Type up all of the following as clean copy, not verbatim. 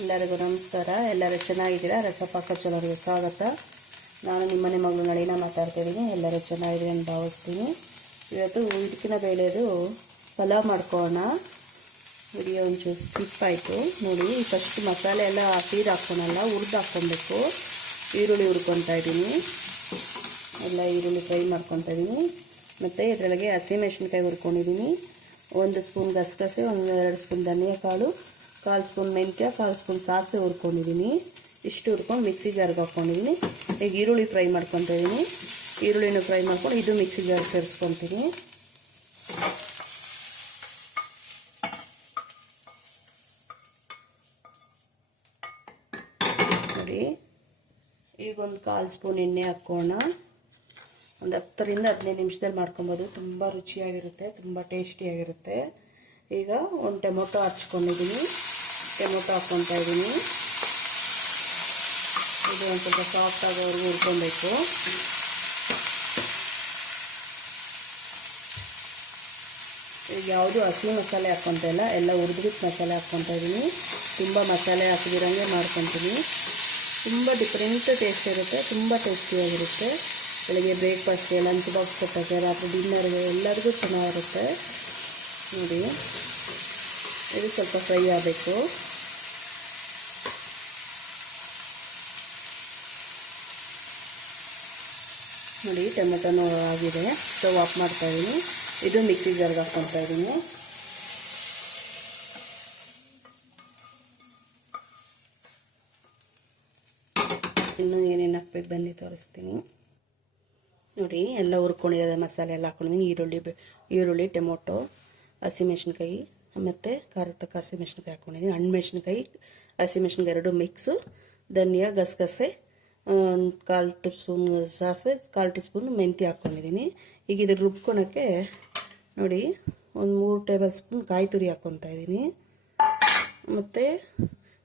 ಎಲ್ಲರಿಗೂ ನಮಸ್ಕಾರ. ಎಲ್ಲರೂ ಚೆನ್ನಾಗಿದ್ದೀರಾ? ರಸಪಾಕ ಚಾನಲ್ಗೆ ಸ್ವಾಗತ. ನಾನು ನಿಮ್ಮನೆ ಮಗಳು ನಳಿನ ಮಾತಾಡ್ತಿದ್ದೀನಿ. ಎಲ್ಲರೂ ಚೆನ್ನಾಗಿದೆ ಅಂತ ಭಾವಿಸ್ತೀನಿ. ಇವತ್ತು ಹಿಡ್ಕಿನ ಬೇಳೆದು ಪಲಾವ್ ಮಾಡ್ಕೊಳ್ಳೋಣ. ವಿಡಿಯೋ ಒಂಚೂರು ಸ್ಕಿಪ್ ಆಯಿತು ನೋಡಿ. ಫಸ್ಟ್ ಮಸಾಲೆ ಎಲ್ಲ ನೀರು ಹಾಕ್ಕೊಳಲ್ಲ, ಹುರಿದು ಹಾಕ್ಕೊಬೇಕು. ಈರುಳ್ಳಿ ಹುರ್ಕೊತಾ ಇದ್ದೀನಿ, ಎಲ್ಲ ಈರುಳ್ಳಿ ಫ್ರೈ ಮಾಡ್ಕೊತಾ ಇದ್ದೀನಿ. ಮತ್ತು ಇದರೊಳಗೆ ಹಸಿಮೆಣಸಿನ್ಕಾಯಿ ಹುರ್ಕೊಂಡಿದ್ದೀನಿ. 1 ಸ್ಪೂನ್ ಗಸಗಸೆ, 2 ಸ್ಪೂನ್ ಧನಿಯಾ ಕಾಳು, 1/4 ಸ್ಪೂನ್ ಮೆಂತ್ಯ, 1/4 ಸ್ಪೂನ್ ಸಾಸಿವೆ ಹುರ್ಕೊಂಡಿದ್ದೀನಿ. ಇಷ್ಟು ಹುರ್ಕೊಂಡು ಮಿಕ್ಸಿ ಜಾರ್ಗೆ ಹಾಕ್ಕೊಂಡಿದ್ದೀನಿ. ಈಗ ಈರುಳ್ಳಿ ಫ್ರೈ ಮಾಡ್ಕೊತಾ ಇದ್ದೀನಿ. ಈರುಳ್ಳಿನೂ ಫ್ರೈ ಮಾಡ್ಕೊಂಡು ಇದು ಮಿಕ್ಸಿ ಜಾರ್ ಸೇರಿಸ್ಕೊತೀನಿ. ನೋಡಿ, ಈಗ 1/4 ಸ್ಪೂನ್ ಎಣ್ಣೆ ಹಾಕೋಣ. ಒಂದು 10 ರಿಂದ 15 ನಿಮಿಷದಲ್ಲಿ ಮಾಡ್ಕೊಬೋದು. ತುಂಬ ರುಚಿಯಾಗಿರುತ್ತೆ, ತುಂಬ ಟೇಸ್ಟಿಯಾಗಿರುತ್ತೆ. ಈಗ ಒಂದು ಟೊಮೊಟೊ ಹಚ್ಕೊಂಡಿದ್ದೀನಿ. ಟೊಮೊಟೊ ಹಾಕ್ಕೊತಾ ಇದ್ದೀನಿ. ಇದು ಒಂದು ಸ್ವಲ್ಪ ಸಾಫ್ಟ್ ಆಗೋವರೆಗೂ ಹುರ್ಕೊಬೇಕು. ಈಗ ಯಾವುದು ಹಸಿ ಮಸಾಲೆ ಹಾಕ್ಕೊತಾ ಇಲ್ಲ, ಎಲ್ಲ ಹುರಿದ್ಬಿಟ್ಟು ಮಸಾಲೆ ಹಾಕ್ಕೊತಾ ಇದ್ದೀನಿ. ತುಂಬ ಮಸಾಲೆ ಹಾಕಿದಿರಂಗೆ ಮಾಡ್ಕೊತೀನಿ. ತುಂಬ ಡಿಫ್ರೆಂಟ್ ಟೇಸ್ಟ್ ಇರುತ್ತೆ, ತುಂಬ ಟೇಸ್ಟಿಯಾಗಿರುತ್ತೆ. ಬೆಳಗ್ಗೆ ಬ್ರೇಕ್ಫಾಸ್ಟ್ಗೆ, ಲಂಚ್ ಬಾಕ್ಸ್ ಕೊಟ್ಟಕ್ಕೆ, ರಾತ್ರಿ ಡಿನ್ನರ್ಗೆ ಎಲ್ಲರಿಗೂ ಚೆನ್ನಾಗಿರುತ್ತೆ. ನೋಡಿ, ಇದು ಸ್ವಲ್ಪ ಫ್ರೈ ಆಗಬೇಕು. ನೋಡಿ, ಟೊಮೆಟೊನೂ ಆಗಿದೆ. ಸ್ಟವ್ ಆಫ್ ಮಾಡ್ತಾ ಇದ್ದೀನಿ. ಇದು ಮಿಕ್ಸಿ ಜಾರ್ಗೆ ಹಾಕ್ಕೊತಾ ಇದ್ದೀನಿ. ಇನ್ನೂ ಏನೇನು ಹಾಕ್ಬೇಕು ಬನ್ನಿ ತೋರಿಸ್ತೀನಿ. ನೋಡಿ, ಎಲ್ಲ ಹುರ್ಕೊಂಡಿರೋದು ಮಸಾಲೆ ಎಲ್ಲ ಹಾಕ್ಕೊಂಡಿದ್ದೀನಿ. ಈರುಳ್ಳಿ, ಟೊಮೊಟೊ, ಹಸಿಮೆಣ್ಸಿನ್ಕಾಯಿ ಮತ್ತು ಖಾರದ ತಕ್ಕ ಹಸಿಮೆಣ್ಸಿನ್ಕಾಯಿ ಹಾಕ್ಕೊಂಡಿದ್ದೀನಿ. ಹಣ್ಣುಮೆಣ್ಸಿನ್ಕಾಯಿ, ಹಸಿಮೆಣ್ಸಿನ್ಕಾಯಿ ಎರಡು ಮಿಕ್ಸು, ಧನಿಯಾ, ಗಸಗಸೆ, 1/4 ಟೀ ಸ್ಪೂನ್ ಸಾಸಿವೆ, 1/4 ಟೀ ಸ್ಪೂನ್ ಮೆಂತ್ಯ ಹಾಕ್ಕೊಂಡಿದ್ದೀನಿ. ಈಗ ಇದು ರುಬ್ಕೊಳಕ್ಕೆ ನೋಡಿ 3 ಟೇಬಲ್ ಸ್ಪೂನ್ ಕಾಯಿ ತುರಿ ಹಾಕ್ಕೊತಾ ಇದ್ದೀನಿ. ಮತ್ತು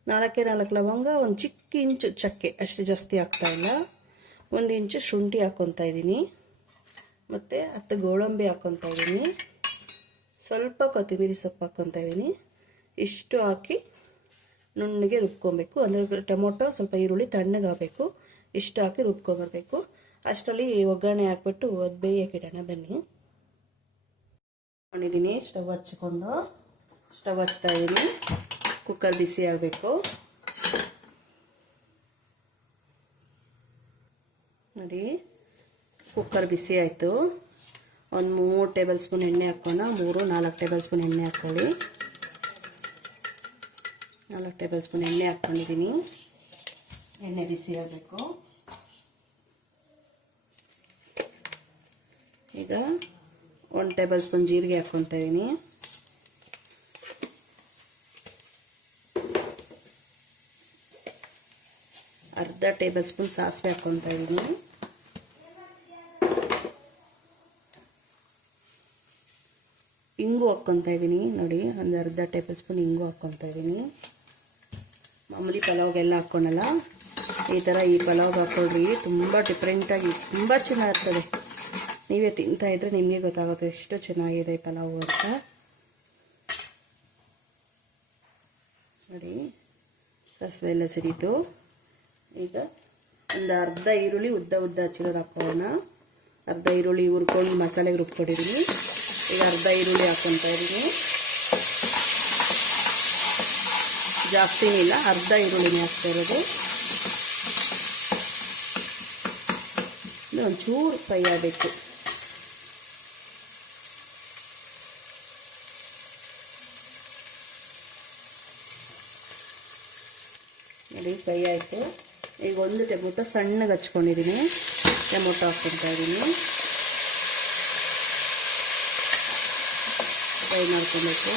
4 ಲವಂಗ, ಒಂದು ಚಿಕ್ಕ ಇಂಚು ಚಕ್ಕೆ, ಅಷ್ಟು ಜಾಸ್ತಿ ಹಾಕ್ತಾಯಿಲ್ಲ. 1 ಇಂಚು ಶುಂಠಿ ಹಾಕ್ಕೊತಾ ಇದ್ದೀನಿ. ಮತ್ತು 10 ಗೋಡಂಬಿ ಹಾಕ್ಕೊತಾ ಇದ್ದೀನಿ. ಸ್ವಲ್ಪ ಕೊತ್ತಂಬರಿ ಸೊಪ್ಪು ಹಾಕ್ಕೊತಾ ಇದ್ದೀನಿ. ಇಷ್ಟು ಹಾಕಿ ನುಣ್ಣಗೆ ರುಬ್ಕೊಬೇಕು. ಅಂದರೆ ಟೊಮೊಟೊ ಸ್ವಲ್ಪ ಈರುಳ್ಳಿ ತಣ್ಣಗಾಗಬೇಕು. ಇಷ್ಟು ಹಾಕಿ ರುಬ್ಕೊಬರ್ಬೇಕು. ಅಷ್ಟರಲ್ಲಿ ಒಗ್ಗರಣೆ ಹಾಕ್ಬಿಟ್ಟು ಅದು ಬೇಯಕ್ಕೆ ಇಡೋಣ ಬನ್ನಿ. ಮಾಡಿದ್ದೀನಿ. ಸ್ಟವ್ ಹಚ್ತಾ ಇದ್ದೀನಿ. ಕುಕ್ಕರ್ ಬಿಸಿ ಆಗಬೇಕು. ನೋಡಿ, ಕುಕ್ಕರ್ ಬಿಸಿ ಆಯಿತು. ಒಂದು 3 ಟೇಬಲ್ ಸ್ಪೂನ್ ಎಣ್ಣೆ ಹಾಕೋಣ. 3-4 ಟೇಬಲ್ ಸ್ಪೂನ್ ಎಣ್ಣೆ ಹಾಕ್ಕೊಳ್ಳಿ. 4 ಟೇಬಲ್ ಸ್ಪೂನ್ ಎಣ್ಣೆ ಹಾಕ್ಕೊಂಡಿದ್ದೀನಿ. ಎಣ್ಣೆ ಬಿಸಿ ಆಗಬೇಕು. ಈಗ 1 ಟೇಬಲ್ ಸ್ಪೂನ್ ಜೀರಿಗೆ ಹಾಕ್ಕೊತಾ ಇದ್ದೀನಿ. ಅರ್ಧ ಟೇಬಲ್ ಸ್ಪೂನ್ ಸಾಸಿವೆ ಹಾಕ್ಕೊತಾ ಇದ್ದೀನಿ. ಇಂಗು ಹಾಕ್ಕೊತಾ ಇದ್ದೀನಿ. ನೋಡಿ, ಒಂದು ಅರ್ಧ ಟೇಬಲ್ ಸ್ಪೂನ್ ಇಂಗು ಹಾಕ್ಕೊತಾ ಇದ್ದೀನಿ. ಮಾಮೂಲಿ ಪಲಾವ್ಗೆಲ್ಲ ಹಾಕ್ಕೊಳಲ್ಲ, ಈ ಥರ ಈ ಪಲಾವ್ಗೆ ಹಾಕ್ಕೊಳ್ರಿ. ತುಂಬ ಡಿಫ್ರೆಂಟಾಗಿ ತುಂಬ ಚೆನ್ನಾಗಿರ್ತದೆ. ನೀವೇ ತಿಂತಾಯಿದ್ರೆ ನಿಮಗೆ ಗೊತ್ತಾಗುತ್ತೆ ಎಷ್ಟು ಚೆನ್ನಾಗಿದೆ ಪಲಾವು ಅಂತ. ನೋಡಿ, ಸಾಸಿವೆ ಎಲ್ಲ ಸಿಡಿತು. ಈಗ ಒಂದು ಅರ್ಧ ಈರುಳ್ಳಿ ಉದ್ದ ಹಚ್ಚಿರೋದು ಹಾಕೋಣ. ಅರ್ಧ ಈರುಳ್ಳಿ ಹುರ್ಕೊಂಡು ಮಸಾಲೆಗೆ ರುಬ್ಕೊಂಡಿದ್ದೀನಿ. ಈಗ ಅರ್ಧ ಈರುಳ್ಳಿ ಹಾಕ್ಕೊತಾ ಇದ್ದೀನಿ. ಜಾಸ್ತಿನೇ ಇಲ್ಲ, ಅರ್ಧ ಈರುಳ್ಳಿನೇ ಹಾಕ್ತಾ ಇರೋದು. ಒಂಚೂರು ಫ್ರೈ ಆಗಬೇಕು. ನೋಡಿ, ಫ್ರೈ ಆಯಿತು. ಈಗ 1 ಟೊಮೊಟೊ ಸಣ್ಣಗೆ ಹಚ್ಕೊಂಡಿದ್ದೀನಿ. ಟೊಮೊಟೊ ಹಾಕ್ಕೊತಾ ಇದ್ದೀನಿ. ಫ್ರೈ ಮಾಡ್ಕೊಬೇಕು.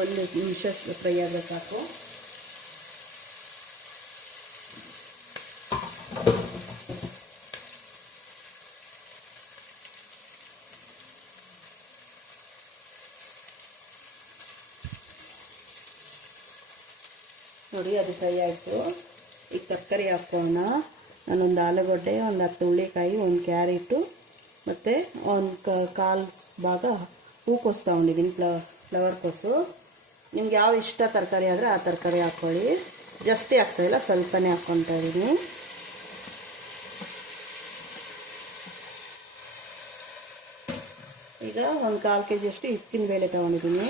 ಒಂದು ನಿಮಿಷ ಫ್ರೈ ಆದರೆ ಸಾಕು. ನೋಡಿ, ಅದು ಫ್ರೈ ಆಯಿತು. ಈಗ ತರಕಾರಿ ಹಾಕೋಣ. ನಾನೊಂದು ಆಲೂಗಡ್ಡೆ, ಒಂದು 10 ಹುಳ್ಳಿಕಾಯಿ, ಒಂದು ಕ್ಯಾರೆಟು ಮತ್ತು ಒಂದು ಕಾಲು ಭಾಗ ಹೂಕೋಸು ತೊಗೊಂಡಿದ್ದೀನಿ, ಫ್ಲವರ್ ಕೋಸು. ನಿಮ್ಗೆ ಯಾವ ಇಷ್ಟ ತರಕಾರಿ ಆದರೆ ಆ ತರಕಾರಿ ಹಾಕ್ಕೊಳ್ಳಿ. ಜಾಸ್ತಿ ಹಾಕ್ತಾಯಿಲ್ಲ, ಸ್ವಲ್ಪನೇ ಹಾಕ್ಕೊತಾ ಇದ್ದೀನಿ. ಈಗ ಒಂದು 1/4 kg ಅಷ್ಟು ಹಿಟ್ಟಿನ ಬೇಳೆ ತೊಗೊಂಡಿದ್ದೀನಿ,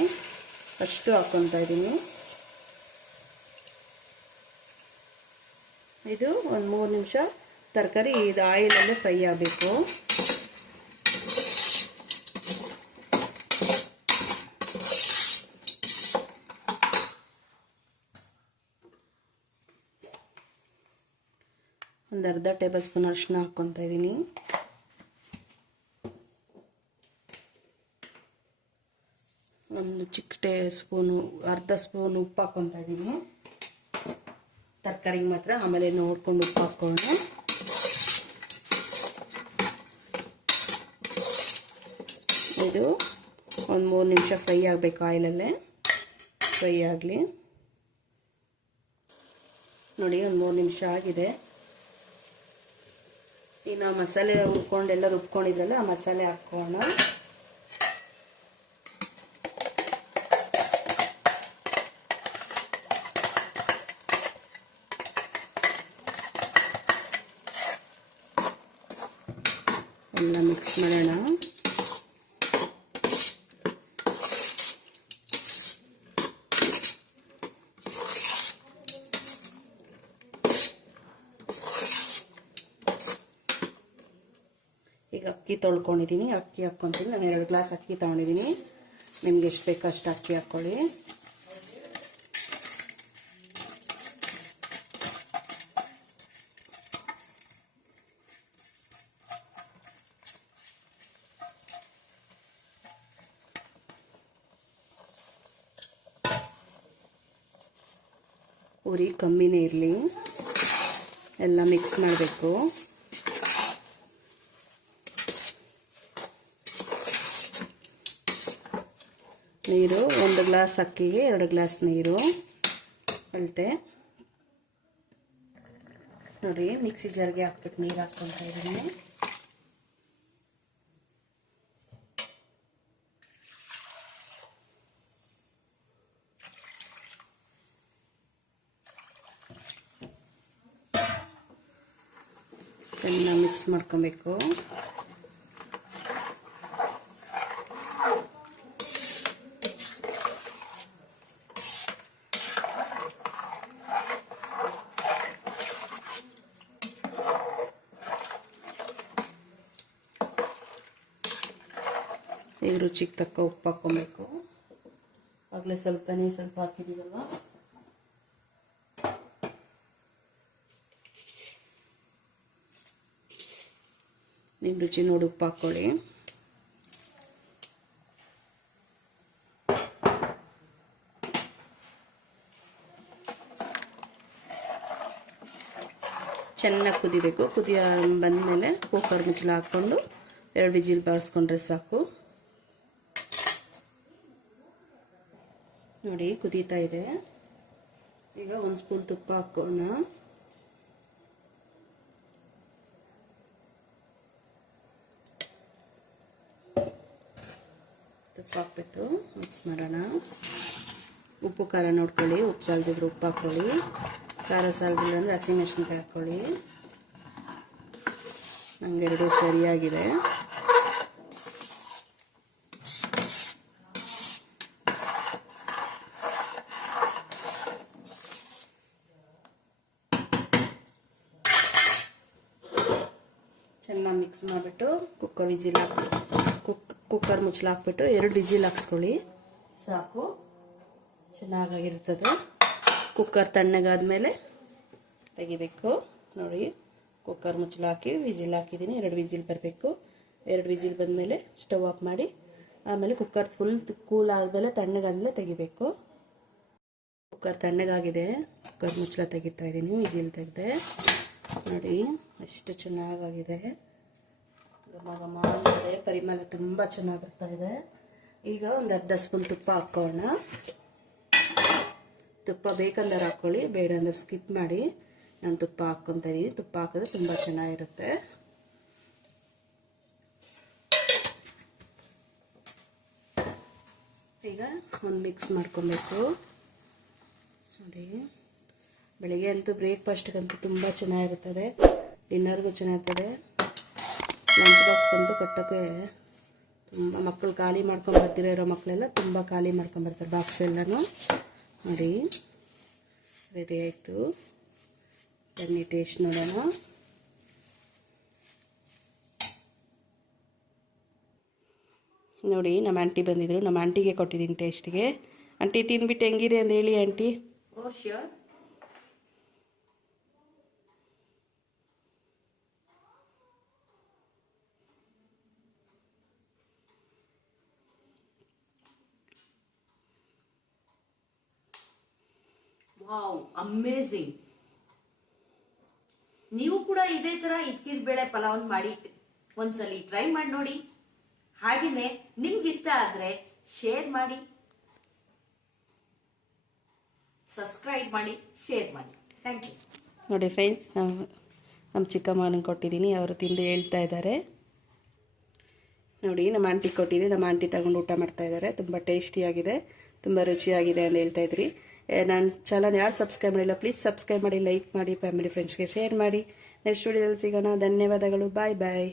ಅಷ್ಟು ಹಾಕ್ಕೊತಾ ಇದ್ದೀನಿ. ಇದು ಒಂದು 3 ನಿಮಿಷ ತರಕಾರಿ ಇದು ಆಯಿಲಲ್ಲೇ ಫ್ರೈ ಆಗಬೇಕು. ಒಂದು ಅರ್ಧ ಟೇಬಲ್ ಸ್ಪೂನ್ ಅರಿಶಿನ ಹಾಕ್ಕೊತಾ ಇದ್ದೀನಿ. ಒಂದು ಚಿಕ್ಕ ಸ್ಪೂನು, ಅರ್ಧ ಸ್ಪೂನ್ ಉಪ್ಪು ಹಾಕ್ಕೊತಾ ಇದ್ದೀನಿ ತರಕಾರಿಗೆ ಮಾತ್ರ. ಆಮೇಲೆ ನೋಡ್ಕೊಂಡು ಉಪ್ಪು ಹಾಕ್ಕೊಳ್ಳೋಣ. ಇದು ಒಂದು 3 ನಿಮಿಷ ಫ್ರೈ ಆಗಬೇಕು, ಆಯಿಲಲ್ಲೇ ಫ್ರೈ ಆಗಲಿ. ನೋಡಿ, ಒಂದು 3 ನಿಮಿಷ ಆಗಿದೆ. ಈಗ ನಾವು ಮಸಾಲೆ ಹುರ್ಕೊಂಡೆಲ್ಲ ರುಬ್ಕೊಂಡಿದ್ರಲ್ಲ, ಆ ಮಸಾಲೆ ಹಾಕ್ಕೊಳ್ಳೋಣ. ಎಲ್ಲ ಮಿಕ್ಸ್ ಮಾಡೋಣ. ಈಗ ಅಕ್ಕಿ ತೊಳ್ಕೊಂಡಿದ್ದೀನಿ, ಅಕ್ಕಿ ಹಾಕ್ಕೊತೀನಿ. ನಾನು 2 ಗ್ಲಾಸ್ ಅಕ್ಕಿ ತೊಗೊಂಡಿದ್ದೀನಿ. ನಿಮ್ಗೆ ಎಷ್ಟು ಬೇಕೋ ಅಷ್ಟು ಅಕ್ಕಿ ಹಾಕ್ಕೊಳ್ಳಿ. ಉರಿ ಕಮ್ಮಿನೇ ಇರಲಿ, ಎಲ್ಲ ಮಿಕ್ಸ್ ಮಾಡಬೇಕು. ನೀರು 1 ಗ್ಲಾಸ್ ಅಕ್ಕಿಗೆ 2 ಗ್ಲಾಸ್ ನೀರು ಅಳತೆ. ನೋಡಿ, ಮಿಕ್ಸಿ ಜಾರ್ಗೆ ಹಾಕ್ಬಿಟ್ಟು ನೀರು ಹಾಕ್ಕೊತಾ ಇದ್ದೀನಿ. ಚೆನ್ನಾಗಿ ಮಿಕ್ಸ್ ಮಾಡ್ಕೊಬೇಕು. ಈಗ ರುಚಿಗೆ ತಕ್ಕ ಉಪ್ಪು ಹಾಕ್ಕೊಬೇಕು. ಆಗಲೇ ಸ್ವಲ್ಪ ಹಾಕಿದ್ದೀವಲ್ವ. ನಿಮ್ಮ ರುಚಿ ನೋಡಿ ಉಪ್ಪು ಹಾಕ್ಕೊಳ್ಳಿ. ಚೆನ್ನಾಗಿ ಕುದಿಬೇಕು. ಬಂದಮೇಲೆ ಕುಕ್ಕರ್ ಮುಚ್ಚಳ ಹಾಕ್ಕೊಂಡು 2 ವಿಜಿಲ್ ಬಾರಿಸ್ಕೊಂಡ್ರೆ ಸಾಕು. ನೋಡಿ, ಕುದೀತಾ ಇದೆ. ಈಗ 1 ಸ್ಪೂನ್ ತುಪ್ಪ ಹಾಕೋಣ. ತುಪ್ಪ ಹಾಕ್ಬಿಟ್ಟು ಮಿಕ್ಸ್ ಮಾಡೋಣ. ಉಪ್ಪು ಖಾರ ನೋಡ್ಕೊಳ್ಳಿ, ಉಪ್ಪು ಸಾಲದಿದ್ರೆ ಉಪ್ಪು ಹಾಕ್ಕೊಳ್ಳಿ. ಖಾರ ಸಾಲದಿಲ್ಲ ಅಂದರೆ ಹಸಿಮೆಣಸಿನ್ಕಾಯಿ ಹಾಕ್ಕೊಳ್ಳಿ. ನಂಗೆ 2 ಸರಿಯಾಗಿದೆ. ಚೆನ್ನಾಗಿ ಮಿಕ್ಸ್ ಮಾಡಿಬಿಟ್ಟು ಕುಕ್ಕರ್ ಮುಚ್ಚಳ ಹಾಕ್ಬಿಟ್ಟು 2 ವಿಜಿಲ್ ಹಾಕ್ಸ್ಕೊಳ್ಳಿ ಸಾಕು. ಚೆನ್ನಾಗಿರ್ತದೆ. ಕುಕ್ಕರ್ ತಣ್ಣಗಾದ್ಮೇಲೆ ತೆಗಿಬೇಕು. ನೋಡಿ, ಕುಕ್ಕರ್ ಮುಚ್ಚಳ ಹಾಕಿ ವಿಜಿಲ್ ಹಾಕಿದ್ದೀನಿ. 2 ವಿಜಿಲ್ ಬರಬೇಕು. 2 ವಿಜಿಲ್ ಬಂದಮೇಲೆ ಸ್ಟವ್ ಆಫ್ ಮಾಡಿ, ಆಮೇಲೆ ಕುಕ್ಕರ್ ಫುಲ್ ಕೂಲ್ ಆದಮೇಲೆ ತಣ್ಣಗಾದ್ಮೇಲೆ ತೆಗಿಬೇಕು. ಕುಕ್ಕರ್ ತಣ್ಣಗಾಗಿದೆ. ಕುಕ್ಕರ್ ಮುಚ್ಚಳ ತೆಗಿತಾ ಇದ್ದೀನಿ, ವಿಜಿಲ್ ತೆಗೆದೆ. ನೋಡಿ, ಎಷ್ಟು ಚೆನ್ನಾಗಿದೆ. ಘಮ ಘಮ ಅಂತಿದೆ, ಪರಿಮಳ ತುಂಬ ಚೆನ್ನಾಗಿ ಬರ್ತಾ ಇದೆ. ಈಗ ಒಂದು ಅರ್ಧ ಸ್ಪೂನ್ ತುಪ್ಪ ಹಾಕೋಣ. ತುಪ್ಪ ಬೇಕಂದ್ರೆ ಹಾಕ್ಕೊಳ್ಳಿ, ಬೇಡ ಅಂದ್ರೆ ಸ್ಕಿಪ್ ಮಾಡಿ. ನಾನು ತುಪ್ಪ ಹಾಕ್ಕೊತಾ ಇದ್ದೀನಿ. ತುಪ್ಪ ಹಾಕಿದ್ರೆ ತುಂಬ ಚೆನ್ನಾಗಿರುತ್ತೆ. ಈಗ ಒಂದು ಮಿಕ್ಸ್ ಮಾಡ್ಕೊಬೇಕು ನೋಡಿ. ಬೆಳಿಗ್ಗೆ ಅಂತೂ ಬ್ರೇಕ್ಫಾಸ್ಟ್ಗಂತೂ ತುಂಬ ಚೆನ್ನಾಗಿರ್ತದೆ, ಡಿನ್ನರ್ಗೂ ಚೆನ್ನಾಗಿರ್ತದೆ, ಲಂಚ್ ಬಾಕ್ಸ್ಗಂತೂ ಕಟ್ಟೋಕ್ಕೆ ತುಂಬ ಮಕ್ಕಳು ಖಾಲಿ ಮಾಡ್ಕೊಂಬರ್ತಿರೋ ಇರೋ ಮಕ್ಕಳೆಲ್ಲ ತುಂಬ ಖಾಲಿ ಮಾಡ್ಕೊಂಬರ್ತಾರೆ ಬಾಕ್ಸ್ ಎಲ್ಲನೂ. ನೋಡಿ ರೆಡಿ ಆಯಿತು. ಬನ್ನಿ ಟೇಸ್ಟ್ ನೋಡೋಣ. ನೋಡಿ ನಮ್ಮ ಆಂಟಿ ಬಂದಿದ್ರು, ನಮ್ಮ ಆಂಟಿಗೆ ಕೊಟ್ಟಿದ್ದೀನಿ ಟೇಸ್ಟಿಗೆ. ಆಂಟಿ ತಿಂದ್ಬಿಟ್ಟು ಹೆಂಗಿದೆ ಅಂತ ಹೇಳಿ ಆಂಟಿ. ಓ ಶ್ಯೂರ್. Wow, amazing. ನೀವು ಕೂಡ ಇದೇ ತರ ಇದ್ಕಿದ ಬೇಳೆ ಪಲಾವ್ ಮಾಡಿ ಒಂದ್ಸಲಿ ಟ್ರೈ ಮಾಡಿ ನೋಡಿ. ಹಾಗೇನೆ ನಿಮ್ಗೆ ಇಷ್ಟ ಆದ್ರೆ ಶೇರ್ ಮಾಡಿ, ಸಬ್ಸ್ಕ್ರೈಬ್ ಮಾಡಿ, ಶೇರ್ ಮಾಡಿ. Thank you. ನೋಡಿ ಫ್ರೆಂಡ್ಸ್, ನಮ್ಮ ಚಿಕ್ಕಮ್ಮನಿಗೆ ಕೊಟ್ಟಿದ್ದೀನಿ, ಅವರು ತಿಂದು ಹೇಳ್ತಾ ಇದ್ದಾರೆ. ನೋಡಿ ನಮ್ಮ ಆಂಟಿ ಕೊಟ್ಟಿದ್ದೀನಿ, ನಮ್ಮ ಆಂಟಿ ತಗೊಂಡು ಊಟ ಮಾಡ್ತಾ ಇದ್ದಾರೆ. ತುಂಬ ಟೇಸ್ಟಿಯಾಗಿದೆ, ತುಂಬ ರುಚಿಯಾಗಿದೆ ಅಂತ ಹೇಳ್ತಾ ಇದ್ರಿ. ನನ್ನ ಚಾನಲ್ ಯಾರು ಸಬ್ಸ್ಕ್ರೈಬ್ ಮಾಡಿಲ್ಲ ಪ್ಲೀಸ್ ಸಬ್ಸ್ಕ್ರೈಬ್ ಮಾಡಿ, ಲೈಕ್ ಮಾಡಿ, ಫ್ಯಾಮಿಲಿ ಫ್ರೆಂಡ್ಸ್ಗೆ ಶೇರ್ ಮಾಡಿ. ನೆಕ್ಸ್ಟ್ ವಿಡಿಯೋದಲ್ಲಿ ಸಿಗೋಣ. ಧನ್ಯವಾದಗಳು. ಬಾಯ್ ಬಾಯ್.